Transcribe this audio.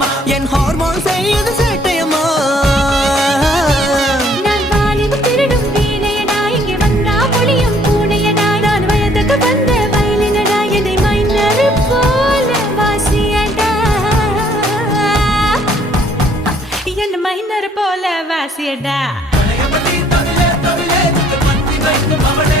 வேட்டையம்மா என் hormone செய்யுது சேட்டையம்மா நான் வாலிப திருடும் வீணையடா இங்கே வந்தா பொழியும் பூனையடா நான் வயதுக்கு வந்த வயலினடா என்னை மைனர் போல வாசியடா என்ன மைனர் போல வாசியடா தவிலே தவிலே தவிலே பத்தி வைக்கும் அவளே